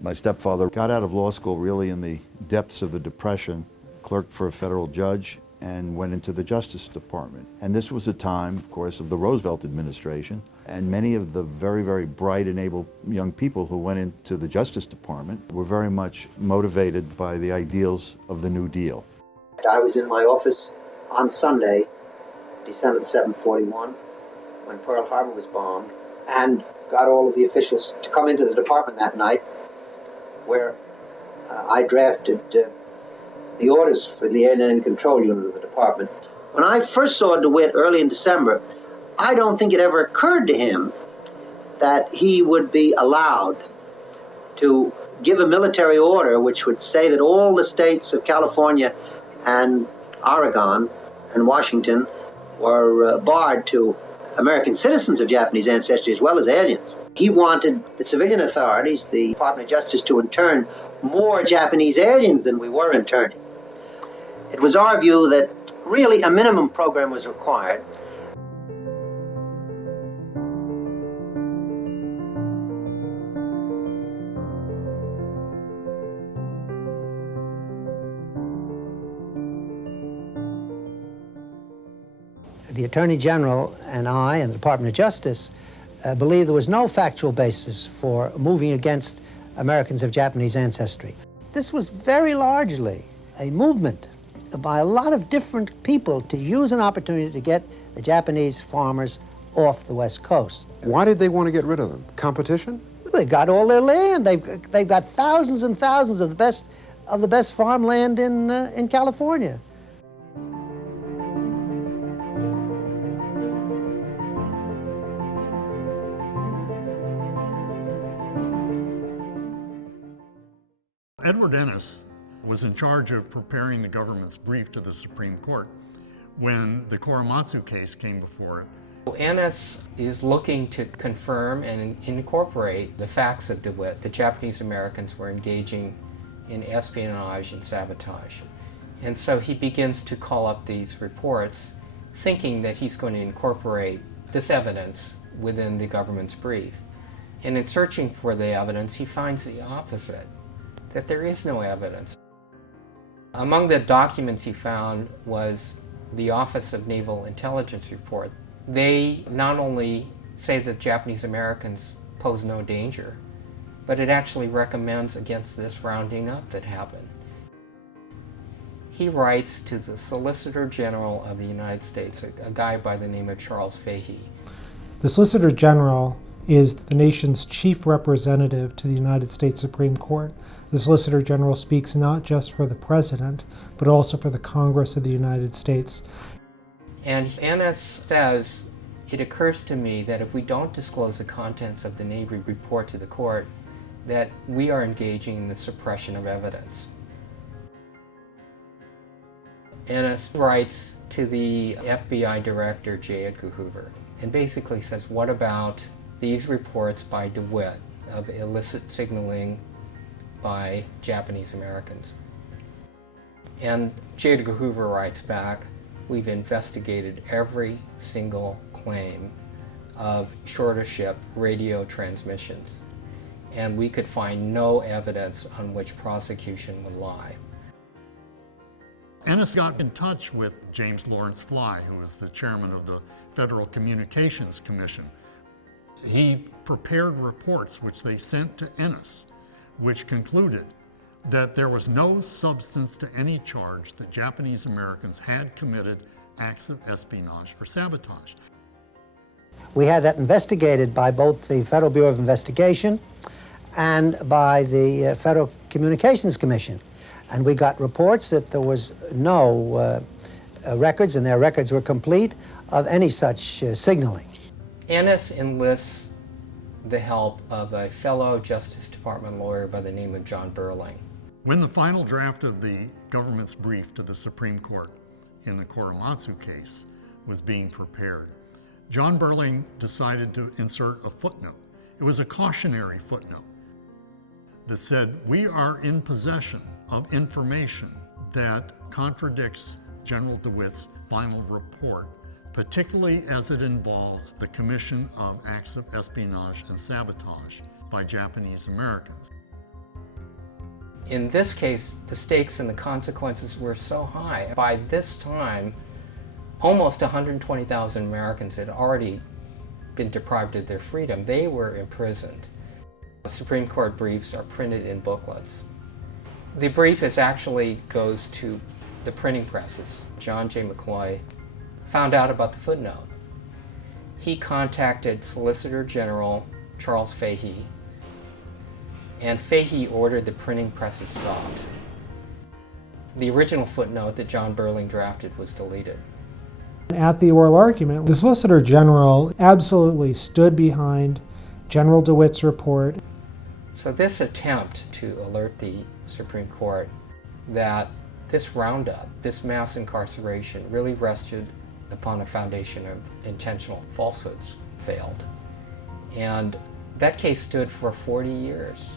My stepfather got out of law school really in the depths of the Depression, clerked for a federal judge, and went into the Justice Department. And this was a time, of course, of the Roosevelt administration, and many of the very, very bright and able young people who went into the Justice Department were very much motivated by the ideals of the New Deal. I was in my office on Sunday, December 7, 1941, when Pearl Harbor was bombed, and got all of the officials to come into the department that night, where I drafted the orders for the alien control unit of the department. When I first saw DeWitt early in December, I don't think it ever occurred to him that he would be allowed to give a military order which would say that all the states of California and Oregon and Washington were barred to American citizens of Japanese ancestry as well as aliens. He wanted the civilian authorities, the Department of Justice, to intern more Japanese aliens than we were interning. It was our view that really a minimum program was required. The Attorney General and I and the Department of Justice believed there was no factual basis for moving against Americans of Japanese ancestry. This was very largely a movement by a lot of different people to use an opportunity to get the Japanese farmers off the West Coast. Why did they want to get rid of them? Competition? They got all their land. They've got thousands and thousands of the best farmland in California. Edward Ennis was in charge of preparing the government's brief to the Supreme Court when the Korematsu case came before it. Ennis is looking to confirm and incorporate the facts of DeWitt that Japanese Americans were engaging in espionage and sabotage. And so he begins to call up these reports, thinking that he's going to incorporate this evidence within the government's brief. And in searching for the evidence, he finds the opposite, that there is no evidence. Among the documents he found was the Office of Naval Intelligence report. They not only say that Japanese Americans pose no danger, but it actually recommends against this rounding up that happened. He writes to the Solicitor General of the United States, a guy by the name of Charles Fahey. The Solicitor General is the nation's chief representative to the United States Supreme Court. The Solicitor General speaks not just for the President, but also for the Congress of the United States. And Ennis says, it occurs to me that if we don't disclose the contents of the Navy report to the court, that we are engaging in the suppression of evidence. Ennis writes to the FBI Director, J. Edgar Hoover, and basically says, what about these reports by DeWitt of illicit signaling by Japanese Americans? And J. Edgar Hoover writes back, we've investigated every single claim of short-of-ship radio transmissions, and we could find no evidence on which prosecution would lie. Ennis got in touch with James Lawrence Fly, who was the chairman of the Federal Communications Commission. He prepared reports which they sent to Ennis, which concluded that there was no substance to any charge that Japanese Americans had committed acts of espionage or sabotage. We had that investigated by both the Federal Bureau of Investigation and by the Federal Communications Commission. And we got reports that there was no records, and their records were complete, of any such signaling. Ennis enlists the help of a fellow Justice Department lawyer by the name of John Burling. When the final draft of the government's brief to the Supreme Court in the Korematsu case was being prepared, John Burling decided to insert a footnote. It was a cautionary footnote that said, we are in possession of information that contradicts General DeWitt's final report, particularly as it involves the commission of acts of espionage and sabotage by Japanese Americans. In this case, the stakes and the consequences were so high. By this time, almost 120,000 Americans had already been deprived of their freedom. They were imprisoned. The Supreme Court briefs are printed in booklets. The brief actually goes to the printing presses. John J. McCloy found out about the footnote. He contacted Solicitor General Charles Fahey, and Fahey ordered the printing presses stopped. The original footnote that John Burling drafted was deleted. At the oral argument, the Solicitor General absolutely stood behind General DeWitt's report. So this attempt to alert the Supreme Court that this roundup, this mass incarceration, really rested upon a foundation of intentional falsehoods failed. And that case stood for 40 years.